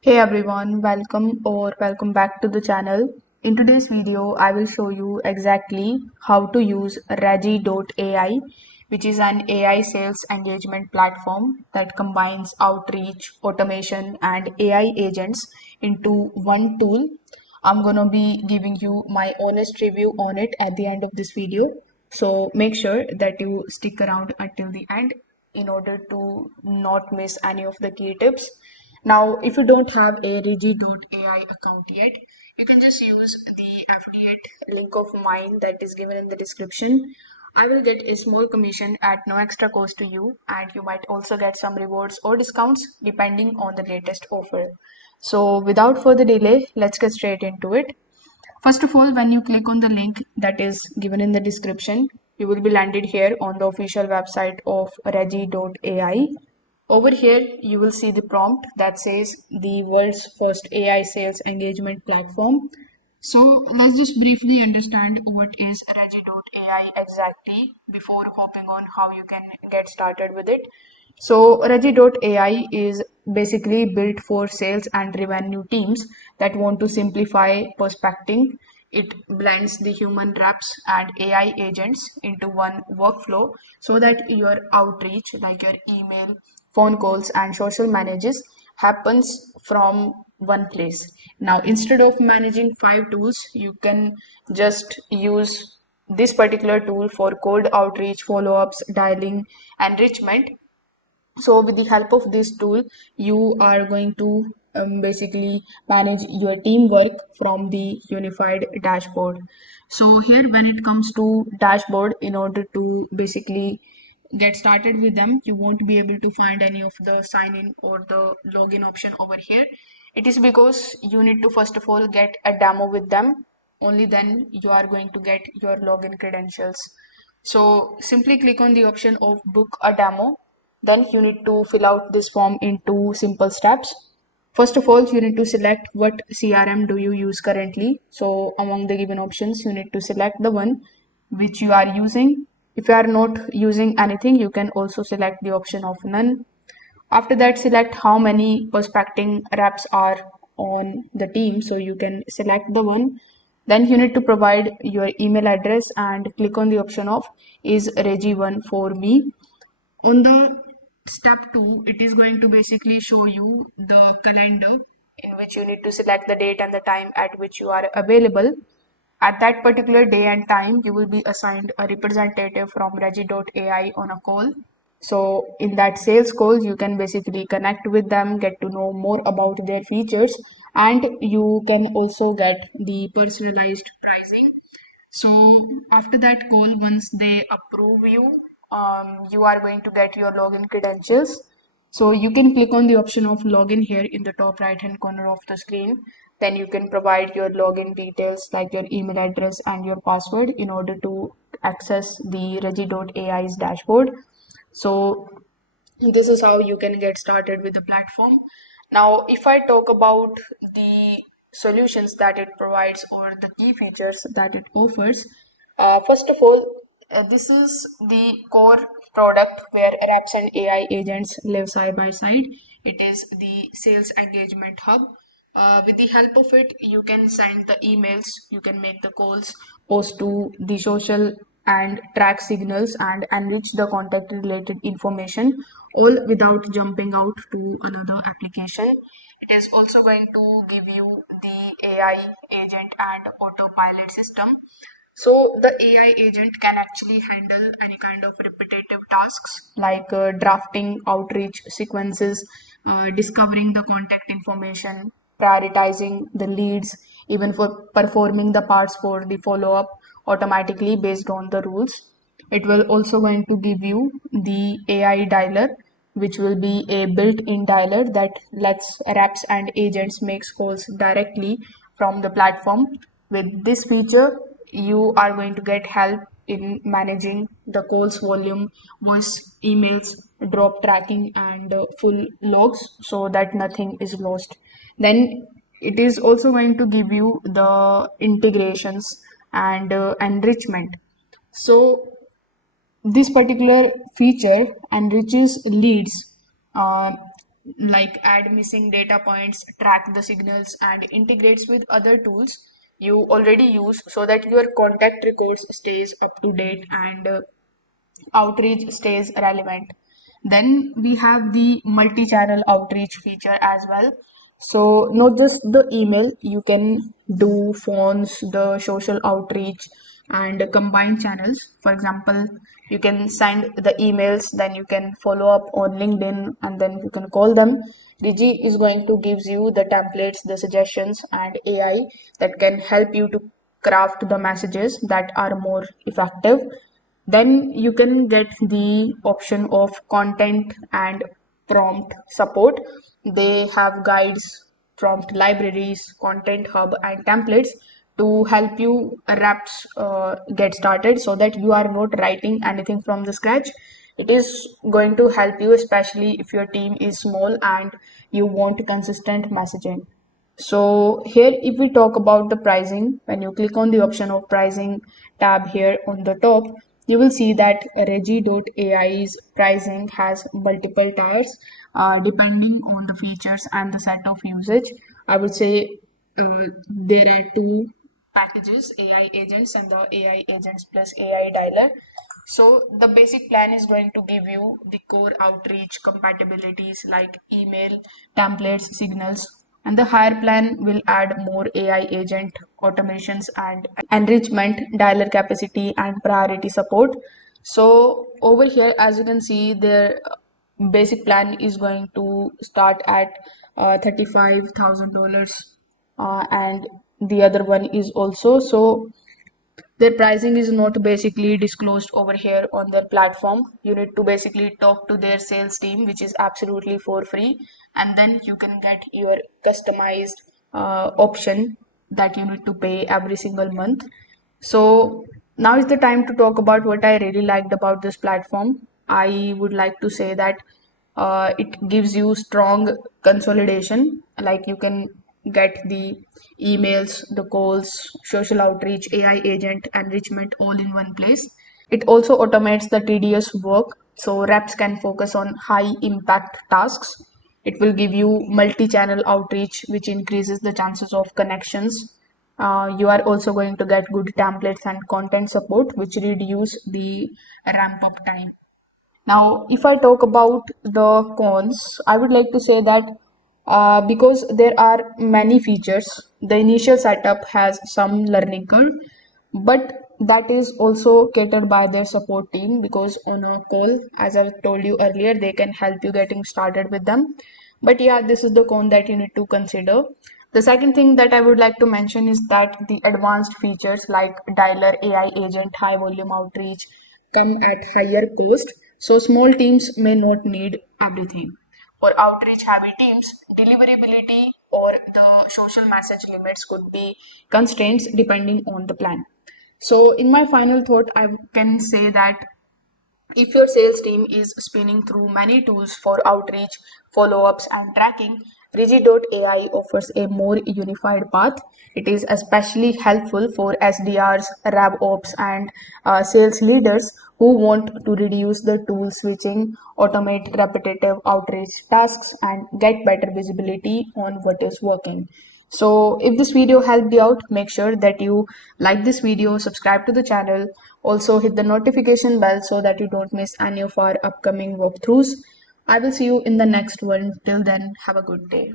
Hey everyone, welcome back to the channel. In today's video, I will show you exactly how to use Regie.ai, which is an AI sales engagement platform that combines outreach, automation, and AI agents into one tool. I'm gonna be giving you my honest review on it at the end of this video. So make sure that you stick around until the end in order to not miss any of the key tips. Now, if you don't have a Regie.ai account yet, you can just use the affiliate link of mine that is given in the description. I will get a small commission at no extra cost to you, and you might also get some rewards or discounts depending on the latest offer. So, without further delay, let's get straight into it. First of all, when you click on the link that is given in the description, you will be landed here on the official website of Regie.ai. Over here, you will see the prompt that says the world's first AI sales engagement platform. So let's just briefly understand what is Regie.ai exactly before hopping on how you can get started with it. So Regie.ai is basically built for sales and revenue teams that want to simplify prospecting. It blends the human reps and AI agents into one workflow so that your outreach, like your email, phone calls, and social messages, happens from one place. Now, instead of managing five tools, you can just use this particular tool for cold outreach, follow ups, dialing, enrichment. So with the help of this tool, you are going to basically manage your teamwork from the unified dashboard. So here, when it comes to dashboard, in order to basically get started with them, you won't be able to find any of the sign in or the login option over here. It is because you need to first of all get a demo with them. Only then you are going to get your login credentials. So simply click on the option of book a demo. Then you need to fill out this form in two simple steps. First of all, you need to select what CRM do you use currently. So among the given options, you need to select the one which you are using. If you are not using anything, you can also select the option of none. After that, select how many prospecting reps are on the team. So you can select the one. Then you need to provide your email address and click on the option of is Reggie one for me. On the step 2, it is going to basically show you the calendar in which you need to select the date and the time at which you are available. At that particular day and time, you will be assigned a representative from Regie.ai on a call. So, in that sales call, you can basically connect with them, get to know more about their features, and you can also get the personalized pricing. So after that call, once they approve you, you are going to get your login credentials. So you can click on the option of login here in the top right hand corner of the screen. Then you can provide your login details like your email address and your password in order to access the Regie.ai's dashboard. So this is how you can get started with the platform. Now, if I talk about the solutions that it provides or the key features that it offers, first of all, this is the core product where reps and AI agents live side by side. It is the sales engagement hub. With the help of it, you can send the emails, you can make the calls, post to the social and track signals and enrich the contact related information all without jumping out to another application. It is also going to give you the AI agent and autopilot system. So the AI agent can actually handle any kind of repetitive tasks like drafting outreach sequences, discovering the contact information, prioritizing the leads, even for performing the parts for the follow up automatically based on the rules. It will also going to give you the AI dialer, which will be a built-in dialer that lets reps and agents make calls directly from the platform. With this feature, you are going to get help in managing the calls volume, voice emails, drop tracking, and full logs so that nothing is lost. Then it is also going to give you the integrations and enrichment. So this particular feature enriches leads. Uh, like add missing data points, track the signals, and integrates with other tools you already use so that your contact records stays up to date and outreach stays relevant. Then we have the multi-channel outreach feature as well. So not just the email, you can do phones, the social outreach, and combine channels. For example, you can send the emails, then you can follow up on LinkedIn, and then you can call them. Regie is going to gives you the templates, the suggestions, and AI that can help you to craft the messages that are more effective. Then you can get the option of content and prompt support. They have guides, prompt libraries, content hub, and templates to help you reps get started so that you are not writing anything from the scratch. It is going to help you, especially if your team is small and you want consistent messaging. So here, if we talk about the pricing, when you click on the option of pricing tab here on the top, you will see that Regie.ai's pricing has multiple tiers depending on the features and the set of usage. I would say there are two packages, AI agents and the AI agents plus AI dialer. So the basic plan is going to give you the core outreach compatibilities like email, templates, signals, and the higher plan will add more AI agent automations and enrichment, dialer capacity, and priority support. So over here, as you can see, their basic plan is going to start at $35,000, and the other one is also so their pricing is not basically disclosed over here on their platform. You need to basically talk to their sales team, which is absolutely for free, and then you can get your customized option that you need to pay every single month. So now is the time to talk about what I really liked about this platform. I would like to say that it gives you strong consolidation, like you can get the emails, the calls, social outreach, AI agent, enrichment all in one place. It also automates the tedious work so reps can focus on high impact tasks. It will give you multi-channel outreach, which increases the chances of connections. You are also going to get good templates and content support, which reduce the ramp up time. Now, if I talk about the cons, I would like to say that because there are many features, the initial setup has some learning curve, but that is also catered by their support team because on a call, as I told you earlier, they can help you getting started with them. But yeah, this is the con that you need to consider. The second thing that I would like to mention is that the advanced features like dialer, AI agent, high volume outreach come at higher cost. So small teams may not need everything. For outreach heavy teams, deliverability or the social message limits could be constraints depending on the plan. So in my final thought, I can say that if your sales team is spinning through many tools for outreach, follow ups, and tracking, Regie.ai offers a more unified path. It is especially helpful for SDRs, RevOps, and sales leaders who want to reduce the tool switching, automate repetitive outreach tasks, and get better visibility on what is working. So if this video helped you out, make sure that you like this video, subscribe to the channel, also hit the notification bell so that you don't miss any of our upcoming walkthroughs. I will see you in the next one. Till then, have a good day.